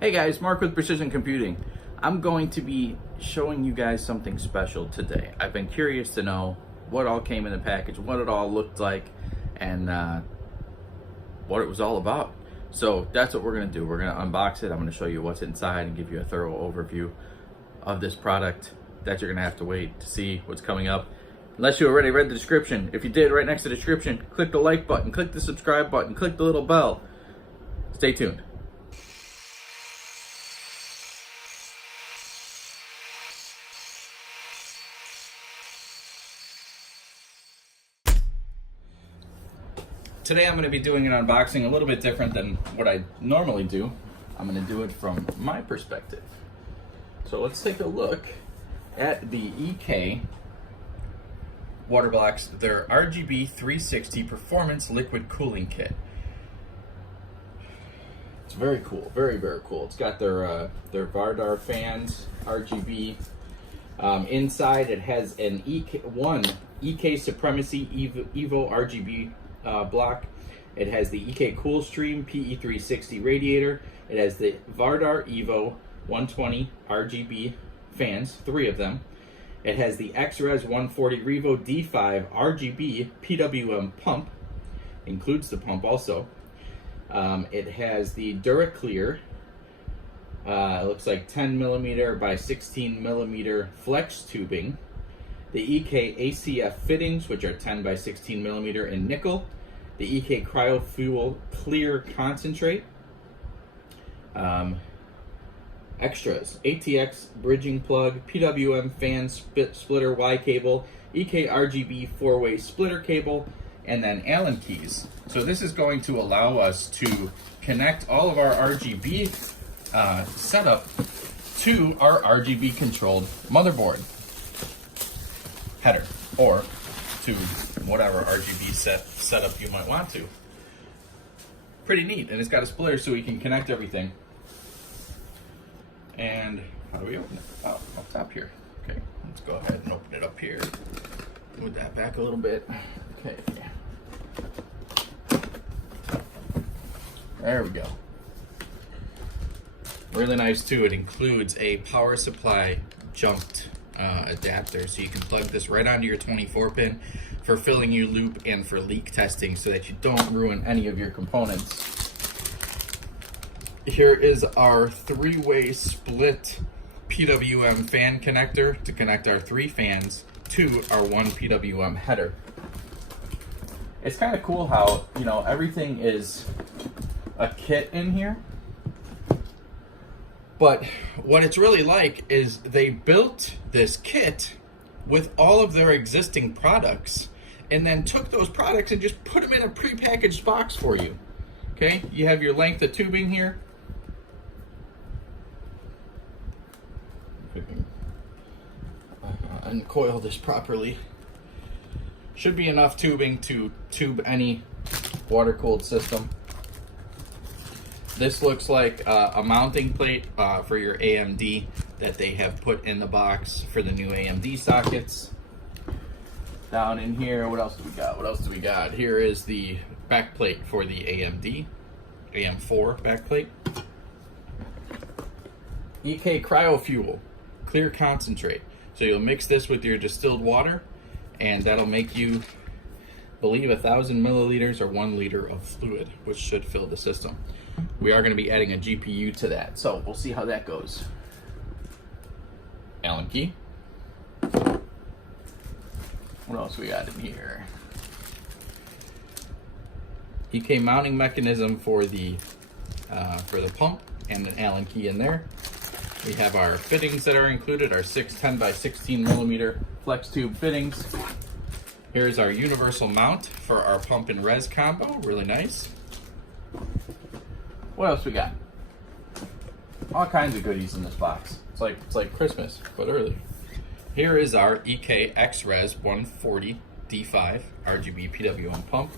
Hey guys, Mark with Precision Computing. I'm going to be showing you guys something special today. I've been curious to know what all came in the package, what it all looked like, and what it was all about. So that's what we're going to do. We're going to unbox it. I'm going to show you what's inside and give you a thorough overview of this product that you're going to have to wait to see what's coming up. Unless you already read the description. If you did, right next to the description, click the like button, click the subscribe button, click the little bell. Stay tuned. Today I'm going to be doing an unboxing a little bit different than what I normally do. I'm going to do it from my perspective. So let's take a look at the theEK Water Blocks, their RGB 360 Performance Liquid Cooling Kit. It's very cool, very, very cool. It's got their Vardar fans, RGB. Inside it has an EK Supremacy Evo RGB block. It has the EK Coolstream PE360 radiator. It has the Vardar Evo 120 RGB fans, 3 of them. It has the XRes 140 Revo D5 RGB PWM pump, includes the pump also. It has the DuraClear, it looks like 10mm by 16mm flex tubing. The EK ACF fittings, which are 10 by 16mm in nickel. The EK Cryo Fuel Clear Concentrate. Extras: ATX bridging plug, PWM fan splitter Y cable, EK RGB 4-way splitter cable, and then Allen keys. So this is going to allow us to connect all of our RGB setup to our RGB controlled motherboard header, or to whatever RGB setup you might want to. Pretty neat, and it's got a splitter so we can connect everything. And how do we open it? Oh, up top here. Okay, let's go ahead and open it up here. Move that back a little bit. Okay. There we go. Really nice too. It includes a power supply jumped adapter, so you can plug this right onto your 24-pin for filling your loop and for leak testing, so that you don't ruin any of your components. Here is our 3-way split PWM fan connector to connect our 3 fans to our 1 PWM header. It's kind of cool how, you know, everything is a kit in here. But what it's really like is they built this kit with all of their existing products and then took those products and just put them in a prepackaged box for you. Okay, you have your length of tubing here. If we can uncoil this properly. Should be enough tubing to tube any water-cooled system. This looks like a mounting plate for your AMD that they have put in the box for the new AMD sockets. Down in here, what else do we got? What else do we got? Here is the back plate for the AMD, AM4 back plate. EK Cryo Fuel, clear concentrate. So you'll mix this with your distilled water, and that'll make you believe 1,000 milliliters or 1 liter of fluid, which should fill the system. We are going to be adding a GPU to that, so we'll see how that goes. Allen key. What else we got in here? EK mounting mechanism for the pump, and an Allen key in there. We have our fittings that are included, our 10 by 16mm flex tube fittings. Here's our universal mount for our pump and res combo, really nice. What else we got? All kinds of goodies in this box. It's like Christmas, but early. Here is our EK XRes 140 D5 RGB PWM pump.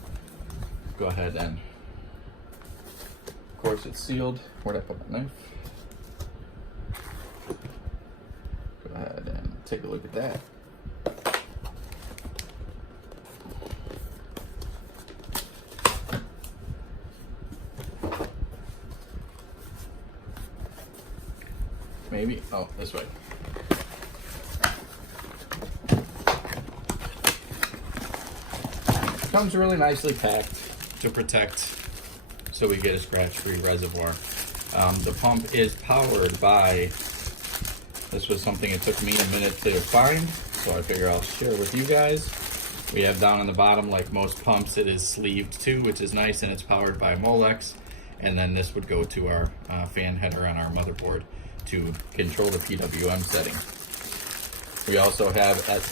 Go ahead and, of course, it's sealed. Where'd I put my knife? Go ahead and take a look at that. maybe. Oh, this way. Comes really nicely packed to protect, so we get a scratch-free reservoir. The pump is powered by, this was something it took me a minute to find, so I figure I'll share with you guys. We have down on the bottom, like most pumps, it is sleeved too, which is nice, and it's powered by Molex. And then this would go to our fan header on our motherboard to control the PWM setting. We also have at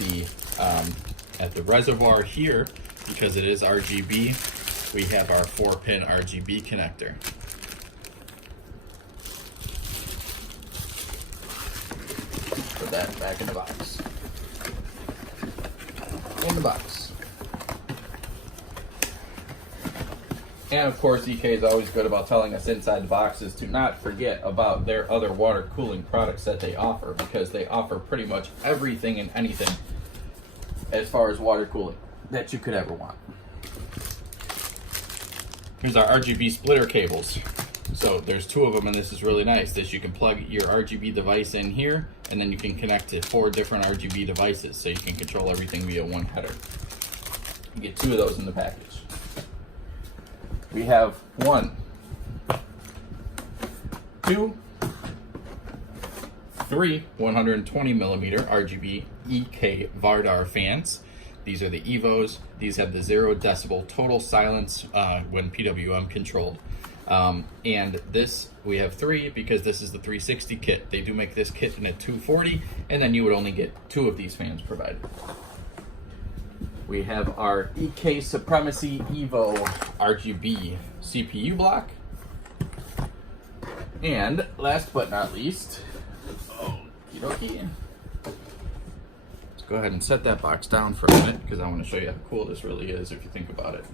the reservoir here, because it is RGB, we have our 4-pin RGB connector. Put that back in the box. In the box. And of course, EK is always good about telling us inside the boxes to not forget about their other water cooling products that they offer, because they offer pretty much everything and anything as far as water cooling that you could ever want. Here's our Rgb splitter cables. So there's 2 of them, and this is really nice. This, you can plug your RGB device in here, and then you can connect to 4 different RGB devices, so you can control everything via one header. You get 2 of those in the package. We have 1, 2, 3 120 millimeter RGB EK Vardar fans. These are the EVOs. These have the 0 decibel total silence when PWM controlled. And this, we have 3 because this is the 360 kit. They do make this kit in a 240, and then you would only get 2 of these fans provided. We have our EK Supremacy Evo RGB CPU block. And last but not least, okie-dokie. Let's go ahead and set that box down for a minute, because I want to show you how cool this really is if you think about it.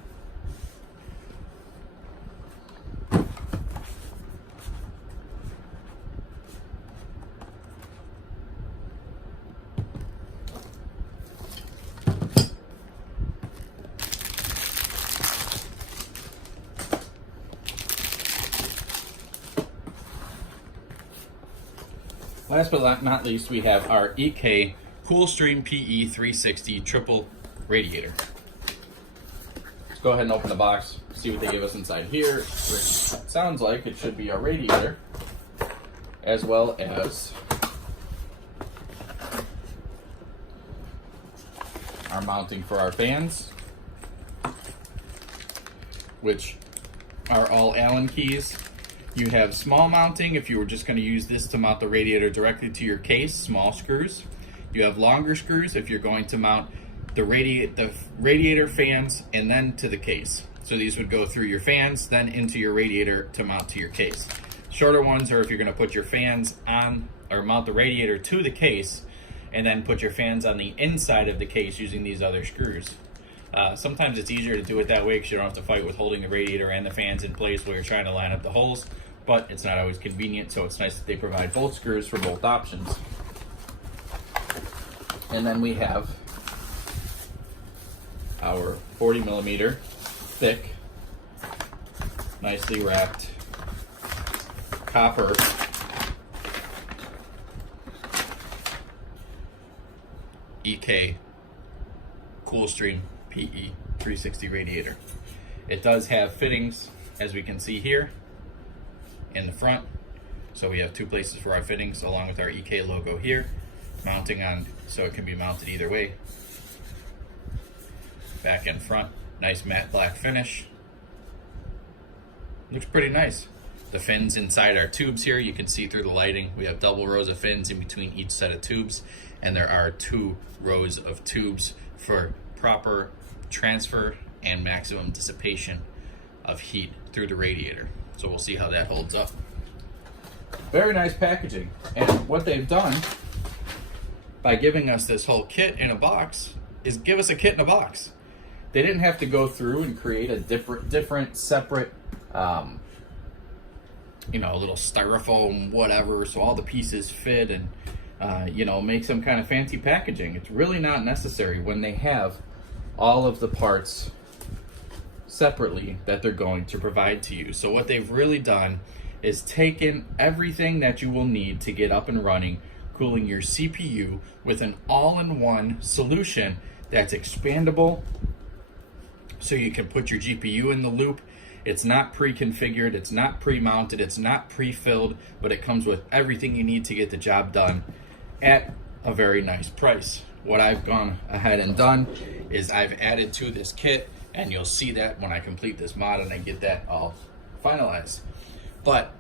Last but not least, we have our EK Coolstream PE 360 Triple Radiator. Let's go ahead and open the box, see what they give us inside here. Which sounds like it should be our radiator, as well as our mounting for our fans, which are all Allen keys. You have small mounting if you were just going to use this to mount the radiator directly to your case, small screws. You have longer screws if you're going to mount the radiator fans and then to the case. So these would go through your fans, then into your radiator to mount to your case. Shorter ones are if you're going to put your fans on, or mount the radiator to the case, and then put your fans on the inside of the case using these other screws. Sometimes it's easier to do it that way because you don't have to fight with holding the radiator and the fans in place while you're trying to line up the holes, but it's not always convenient, so it's nice that they provide both screws for both options. And then we have our 40 millimeter thick, nicely wrapped copper EK Coolstream PE 360 radiator. It does have fittings, as we can see here in the front. So we have 2 places for our fittings along with our EK logo here, mounting on, so it can be mounted either way. Back and front, nice matte black finish. Looks pretty nice. The fins inside our tubes here, you can see through the lighting. We have double rows of fins in between each set of tubes, and there are 2 rows of tubes for proper transfer and maximum dissipation of heat through the radiator. So we'll see how that holds up. Very nice packaging. And what they've done by giving us this whole kit in a box is give us a kit in a box. They didn't have to go through and create a different separate a little styrofoam whatever, so all the pieces fit and make some kind of fancy packaging. It's really not necessary when they have all of the parts separately that they're going to provide to you. So what they've really done is taking everything that you will need to get up and running, cooling your CPU with an all-in-one solution that's expandable, so you can put your GPU in the loop. It's not pre-configured, it's not pre-mounted, it's not pre-filled, but it comes with everything you need to get the job done at a very nice price. What I've gone ahead and done is I've added to this kit, and you'll see that when I complete this mod and I get that all finalized. But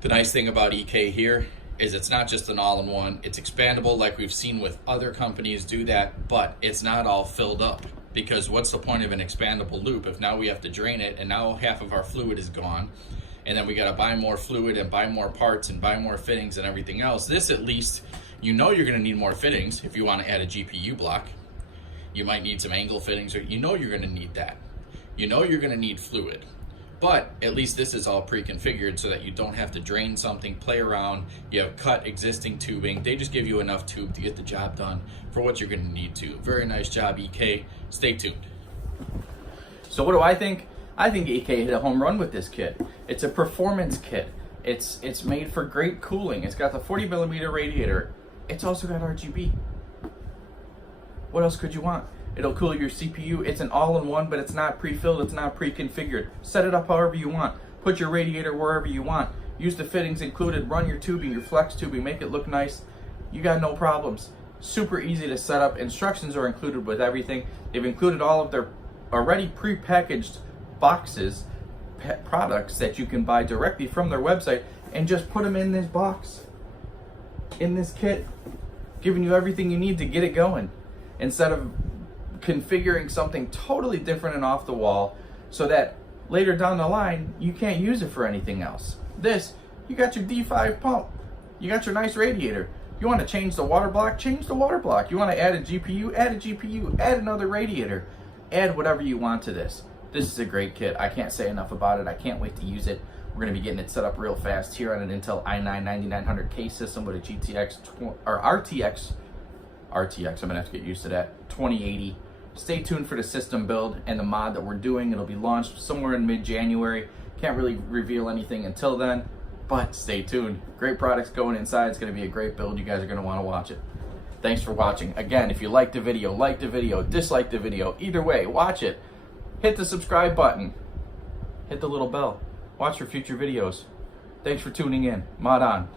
the nice thing about EK here is it's not just an all-in-one, it's expandable like we've seen with other companies do that, but it's not all filled up. Because what's the point of an expandable loop if now we have to drain it and now half of our fluid is gone, and then we got to buy more fluid and buy more parts and buy more fittings and everything else. This, at least, you know you're going to need more fittings if you want to add a GPU block. You might need some angle fittings, or you know you're going to need that. You know you're going to need fluid. But at least this is all pre-configured so that you don't have to drain something, play around. You have cut existing tubing. They just give you enough tube to get the job done for what you're going to need to. Very nice job, EK. Stay tuned. So what do I think? I think EK hit a home run with this kit. It's a performance kit. It's made for great cooling. It's got the 40mm radiator. It's also got RGB. What else could you want? It'll cool your CPU. It's an all-in-one, but it's not pre-filled, it's not pre-configured. Set it up however you want. Put your radiator wherever you want. Use the fittings included. Run your tubing, your flex tubing, make it look nice. You got no problems. Super easy to set up. Instructions are included with everything. They've included all of their already pre-packaged boxes, products that you can buy directly from their website, and just put them in this box, in this kit, giving you everything you need to get it going, instead of configuring something totally different and off the wall so that later down the line you can't use it for anything else. This, you got your D5 pump, you got your nice radiator. You want to change the water block, change the water block. You want to add a GPU, add a GPU, add another radiator, add whatever you want to this. This is a great kit. I can't say enough about it. I can't wait to use it. We're going to be getting it set up real fast here on an Intel i9-9900K system with a GTX or RTX. I'm going to have to get used to that. 2080. Stay tuned for the system build and the mod that we're doing. It'll be launched somewhere in mid-January. Can't really reveal anything until then, but stay tuned. Great products going inside. It's going to be a great build. You guys are going to want to watch it. Thanks for watching. Again, if you liked the video, dislike the video, either way, watch it. Hit the subscribe button. Hit the little bell. Watch for future videos. Thanks for tuning in. Mod on.